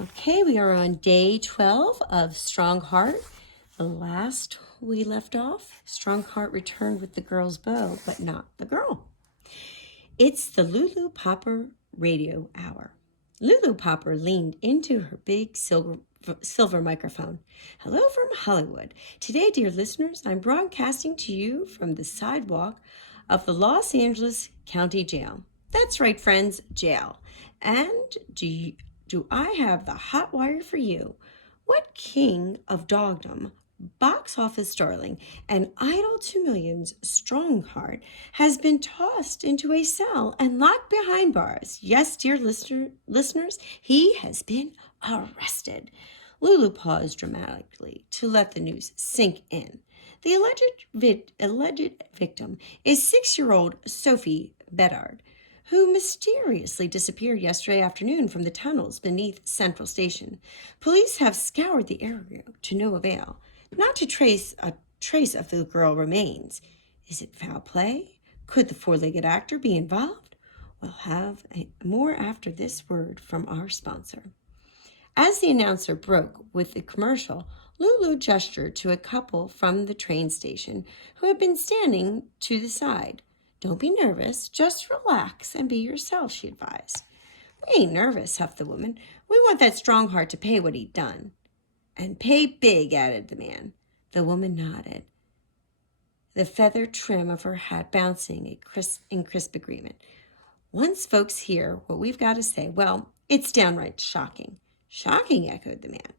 Okay, we are on day 12 of Strongheart. The last we left off, Strongheart returned with the girl's bow, but not the girl. It's the Lulu Popper radio hour. Lulu Popper leaned into her big silver microphone. Hello from Hollywood. Today, dear listeners, I'm broadcasting to you from the sidewalk of the Los Angeles County Jail. That's right, friends, jail. And do I have the hot wire for you? What king of dogdom, box office darling, and idol to millions, Strongheart, has been tossed into a cell and locked behind bars? Yes, dear listeners, he has been arrested. Lulu paused dramatically to let the news sink in. The alleged victim is 6-year-old Sophie Bedard, who mysteriously disappeared yesterday afternoon from the tunnels beneath Central Station. Police have scoured the area to no avail. Not to trace a trace of the girl remains. Is it foul play? Could the four-legged actor be involved? We'll have more after this word from our sponsor. As the announcer broke with the commercial, Lulu gestured to a couple from the train station who had been standing to the side. Don't be nervous, just relax and be yourself, she advised. We ain't nervous, huffed the woman. We want that Strongheart to pay what he'd done. And pay big, added the man. The woman nodded, the feather trim of her hat bouncing in crisp agreement. Once folks hear what we've got to say, well, it's downright shocking. Shocking, echoed the man.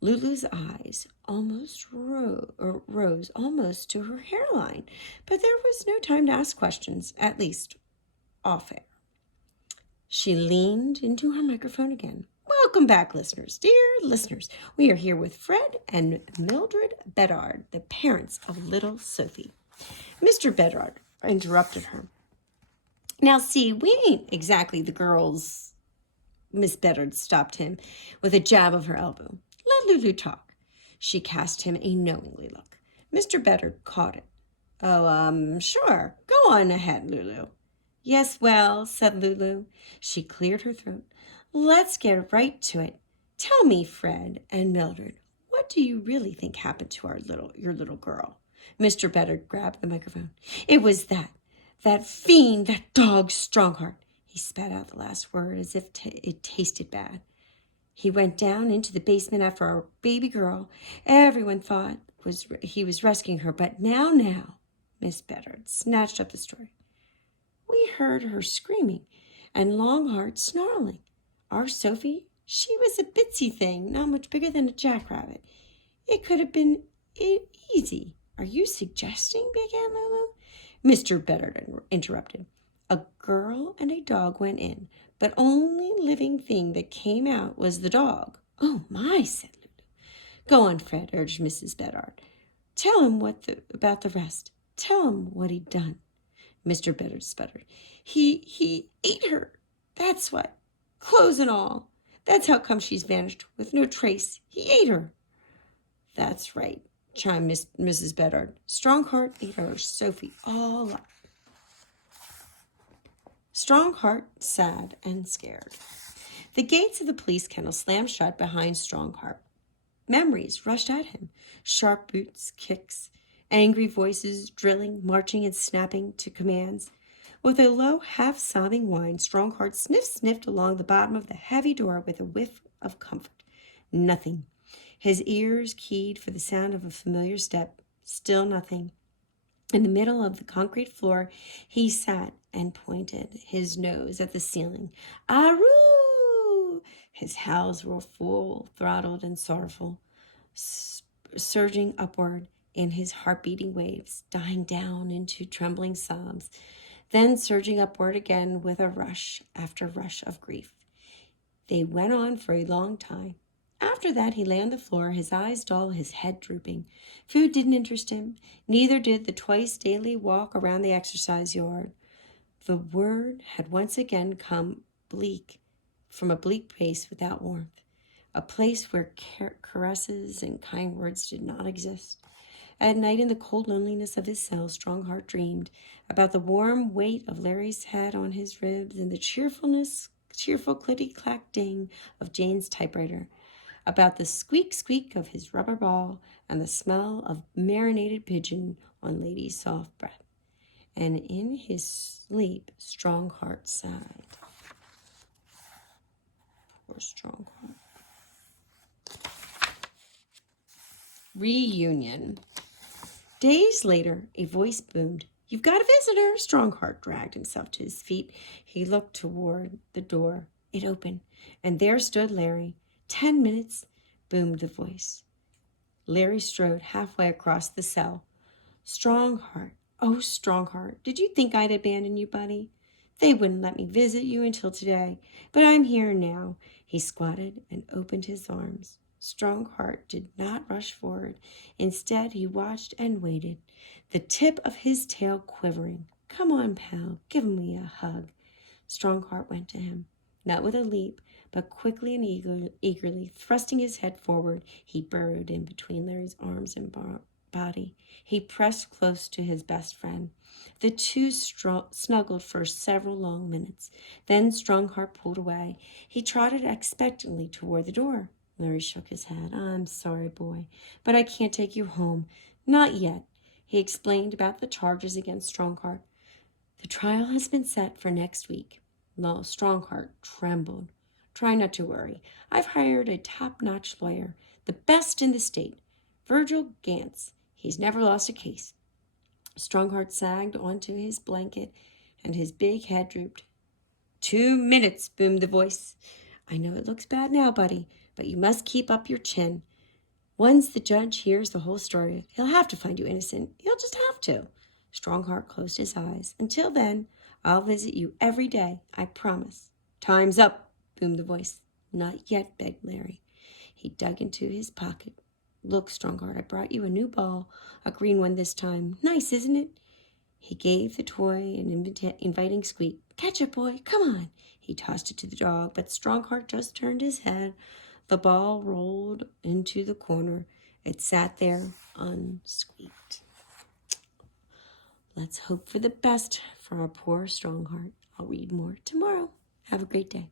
Lulu's eyes almost rose almost to her hairline, but there was no time to ask questions, at least off air. She leaned into her microphone again. Welcome back, listeners. Dear listeners, we are here with Fred and Mildred Bedard, the parents of little Sophie. Mr. Bedard interrupted her. Now, see, we ain't exactly the girls. Miss Bedard stopped him with a jab of her elbow. Let Lulu talk. She cast him a knowingly look. Mr. Bedard caught it. Oh, sure. Go on ahead, Lulu. Yes, well, said Lulu. She cleared her throat. Let's get right to it. Tell me, Fred and Mildred, what do you really think happened to your little girl? Mr. Bedard grabbed the microphone. It was that fiend, that dog Strongheart. He spat out the last word as if it tasted bad. He went down into the basement after our baby girl. Everyone thought he was rescuing her, but now, Miss Bedard snatched up the story. We heard her screaming and Longheart snarling. Our Sophie, she was a bitsy thing, not much bigger than a jackrabbit. It could have been easy. Are you suggesting, began Lulu? Mr. Bedard interrupted. A girl and a dog went in, but only living thing that came out was the dog. Oh, my, said Lulu. Go on, Fred, urged Mrs. Bedard. Tell him about the rest. Tell him what he'd done. Mr. Bedard sputtered. He ate her. That's what. Clothes and all. That's how come she's vanished, with no trace. He ate her. That's right, chimed Mrs. Bedard. Strongheart ate our Sophie all up. Strongheart, sad and scared. The gates of the police kennel slammed shut behind Strongheart. Memories rushed at him. Sharp boots, kicks, angry voices drilling, marching and snapping to commands. With a low, half-sobbing whine, Strongheart sniffed along the bottom of the heavy door with a whiff of comfort. Nothing. His ears keyed for the sound of a familiar step. Still nothing. In the middle of the concrete floor, he sat and pointed his nose at the ceiling. Aroo! His howls were full-throttled and sorrowful, surging upward in his heart-beating waves, dying down into trembling sobs, then surging upward again with a rush after rush of grief. They went on for a long time. After that, he lay on the floor, his eyes dull, his head drooping. Food didn't interest him. Neither did the twice-daily walk around the exercise yard. The word had once again come from a bleak place without warmth, a place where caresses and kind words did not exist. At night, in the cold loneliness of his cell, Strongheart dreamed about the warm weight of Larry's head on his ribs and the cheerfulness cheerful clickety-clack ding of Jane's typewriter, about the squeak-squeak of his rubber ball, and the smell of marinated pigeon on Lady's soft breath. And in his sleep, Strongheart sighed. Poor Strongheart. Reunion. Days later, a voice boomed. "You've got a visitor." Strongheart dragged himself to his feet. He looked toward the door. It opened, and there stood Larry. 10 minutes, boomed the voice. Larry strode halfway across the cell. "Strongheart, oh, Strongheart, did you think I'd abandon you, buddy? They wouldn't let me visit you until today, but I'm here now." He squatted and opened his arms. Strongheart did not rush forward. Instead, he watched and waited, the tip of his tail quivering. "Come on, pal, give me a hug." Strongheart went to him, not with a leap, but quickly and eagerly. Thrusting his head forward, he burrowed in between Larry's arms and body. He pressed close to his best friend. The two snuggled for several long minutes. Then Strongheart pulled away. He trotted expectantly toward the door. Larry shook his head. "I'm sorry, boy, but I can't take you home. Not yet." He explained about the charges against Strongheart. "The trial has been set for next week." Strongheart trembled. "Try not to worry. I've hired a top-notch lawyer, the best in the state, Virgil Gantz. He's never lost a case." Strongheart sagged onto his blanket, and his big head drooped. 2 minutes, boomed the voice. "I know it looks bad now, buddy, but you must keep up your chin. Once the judge hears the whole story, he'll have to find you innocent. He'll just have to." Strongheart closed his eyes. "Until then, I'll visit you every day, I promise." "Time's up," boomed the voice. "Not yet," begged Larry. He dug into his pocket. "Look, Strongheart, I brought you a new ball, a green one this time. Nice, isn't it?" He gave the toy an inviting squeak. "Catch it, boy, come on." He tossed it to the dog, but Strongheart just turned his head. The ball rolled into the corner. It sat there unsqueaked. Let's hope for the best for our poor Strongheart. I'll read more tomorrow. Have a great day.